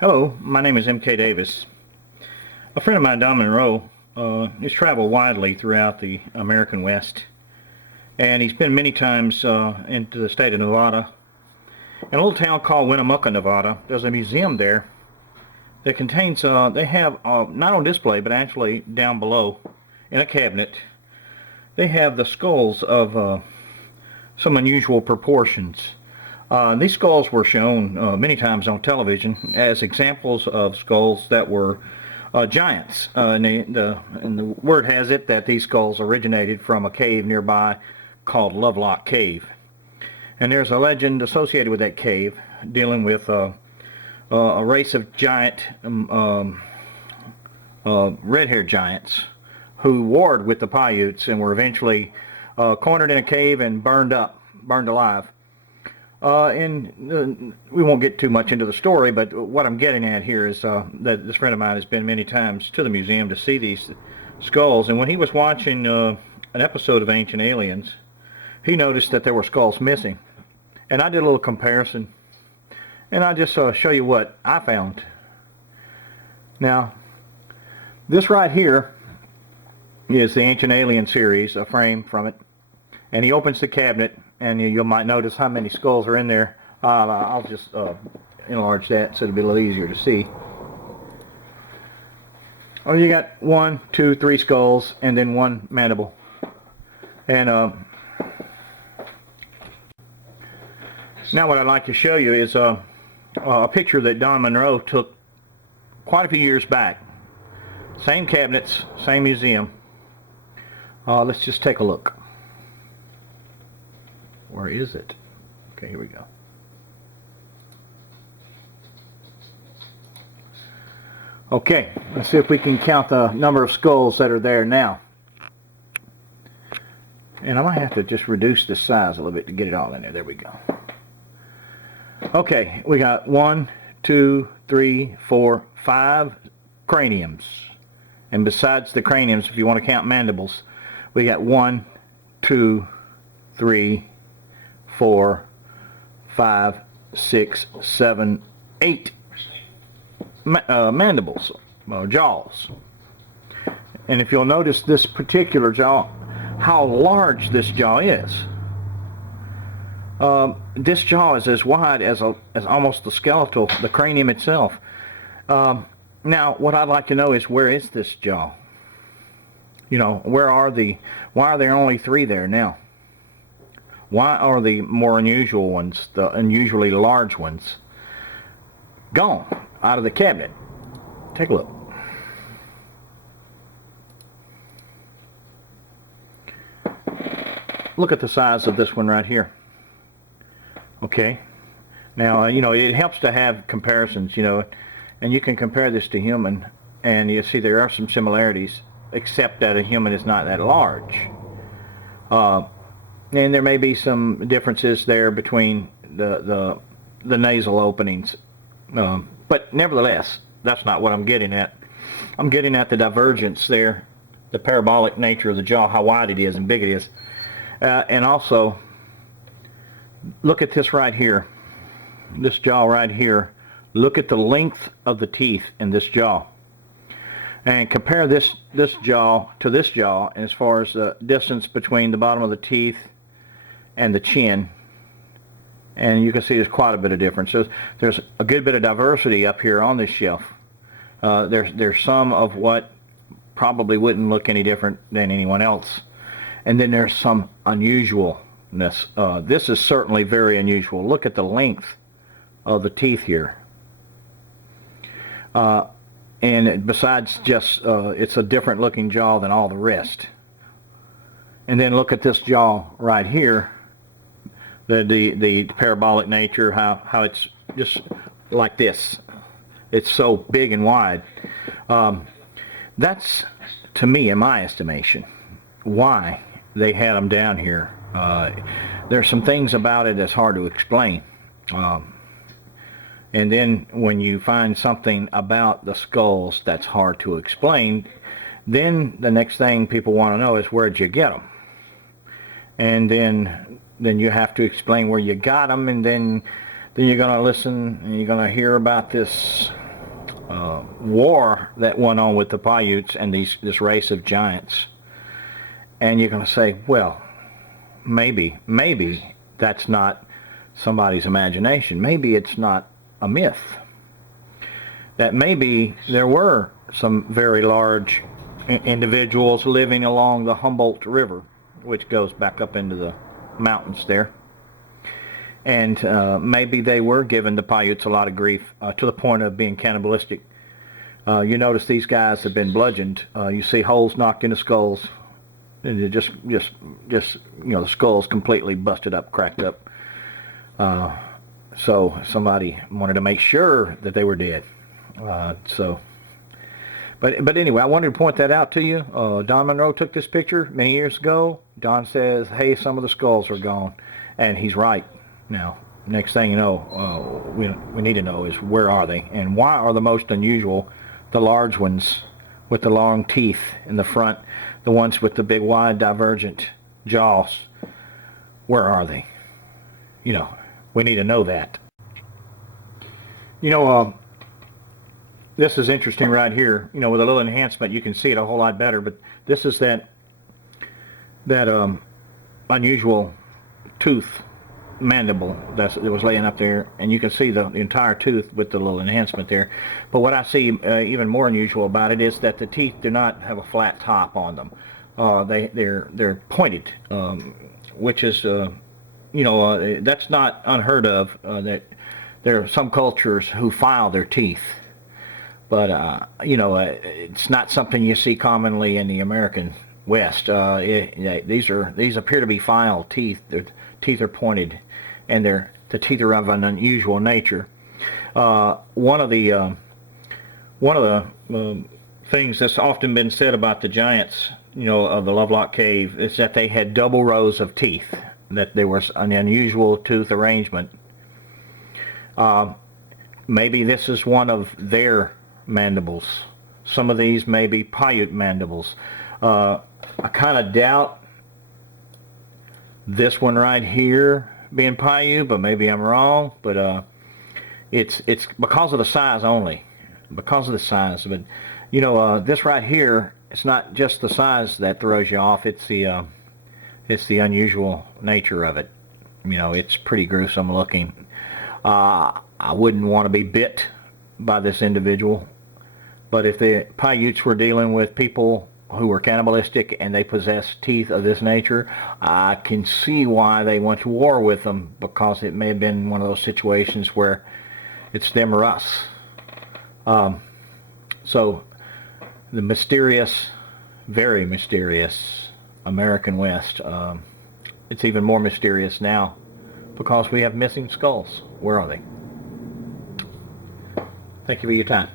Hello, my name is M.K.Davis. A friend of mine, Don Monroe, has traveled widely throughout the American West, and he's been many times into the state of Nevada. In a little town called Winnemucca, Nevada, there's a museum there that contains, they have, not on display, but actually down below in a cabinet, they have the skulls of some unusual proportions. These skulls were shown many times on television as examples of skulls that were giants. And the word has it that these skulls originated from a cave nearby called Lovelock Cave. And there's a legend associated with that cave dealing with a race of giant, red-haired giants who warred with the Paiutes and were eventually cornered in a cave and burned alive. And we won't get too much into the story, but what I'm getting at here is that this friend of mine has been many times to the museum to see these skulls, and when he was watching an episode of Ancient Aliens, he noticed that there were skulls missing. And I did a little comparison, and I just show you what I found. Now, this right here is the Ancient Alien series, a frame from it, and he opens the cabinet, and you might notice how many skulls are in there. I'll just enlarge that so it'll be a little easier to see. Oh, you got 1, 2, 3 skulls, and then 1 mandible. And now what I'd like to show you is a picture that Don Monroe took quite a few years back. Same cabinets, same museum. Let's just take a look. Where is it? Okay, here we go. Okay, let's see if we can count the number of skulls that are there now. And I might have to just reduce the size a little bit to get it all in there. There we go. Okay, we got 1, 2, 3, 4, 5 craniums. And besides the craniums, if you want to count mandibles, we got 1, 2, 3, 4, 5, 6, 7, 8 mandibles, jaws. And if you'll notice this particular jaw, how large this jaw is. This jaw is as wide as almost the skeletal, the cranium itself. Now, what I'd like to know is, where is this jaw? You know, why are there only 3 there now? Why are the more unusual ones, the unusually large ones, gone out of the cabinet? Take a look. Look at the size of this one right here. Okay. Now, it helps to have comparisons, and you can compare this to human, and you see there are some similarities, except that a human is not that large. And there may be some differences there between the nasal openings. But nevertheless, that's not what I'm getting at. I'm getting at the divergence there, the parabolic nature of the jaw, how wide it is and big it is. And also, look at this right here. This jaw right here. Look at the length of the teeth in this jaw. And compare this jaw to this jaw as far as the distance between the bottom of the teeth and the chin, and you can see there's quite a bit of difference. So there's a good bit of diversity up here on this shelf. There's some of what probably wouldn't look any different than anyone else, and then there's some unusualness. This is certainly very unusual. Look at the length of the teeth here, and besides just it's a different looking jaw than all the rest. And then look at this jaw right here. The parabolic nature, how it's just like this. It's so big and wide. That's, to me, in my estimation, why they had them down here. There's some things about it that's hard to explain. And then when you find something about the skulls that's hard to explain, then the next thing people want to know is, where'd you get them? And then you have to explain where you got them, and then you're going to listen and you're going to hear about this war that went on with the Paiutes and this race of giants. And you're going to say, well, maybe that's not somebody's imagination. Maybe it's not a myth. That maybe there were some very large individuals living along the Humboldt River, which goes back up into the mountains there. And maybe they were giving the Paiutes a lot of grief to the point of being cannibalistic. You notice these guys have been bludgeoned. You see holes knocked in the skulls, and they're just the skulls completely busted up, cracked up. So somebody wanted to make sure that they were dead. But anyway, I wanted to point that out to you. Don Monroe took this picture many years ago. Don says, hey, some of the skulls are gone. And he's right. Now, next thing you know, we need to know is where are they? And why are the most unusual the large ones with the long teeth in the front, the ones with the big wide divergent jaws? Where are they? We need to know that. This is interesting right here. With a little enhancement, you can see it a whole lot better. But this is that unusual tooth mandible that was laying up there, and you can see the entire tooth with the little enhancement there. But what I see even more unusual about it is that the teeth do not have a flat top on them. They're pointed, which is that's not unheard of. That there are some cultures who file their teeth. But, it's not something you see commonly in the American West. These appear to be filed teeth. Their teeth are pointed, and the teeth are of an unusual nature. One of the things that's often been said about the giants, of the Lovelock Cave, is that they had double rows of teeth, that there was an unusual tooth arrangement. Maybe this is one of their mandibles. Some of these may be Paiute mandibles. I kind of doubt this one right here being Paiute, but maybe I'm wrong. But it's because of the size only, because of the size. But this right here, it's not just the size that throws you off. It's the unusual nature of it. It's pretty gruesome looking. I wouldn't want to be bit by this individual. But if the Paiutes were dealing with people who were cannibalistic and they possessed teeth of this nature, I can see why they went to war with them, because it may have been one of those situations where it's them or us. So the mysterious, very mysterious American West, it's even more mysterious now because we have missing skulls. Where are they? Thank you for your time.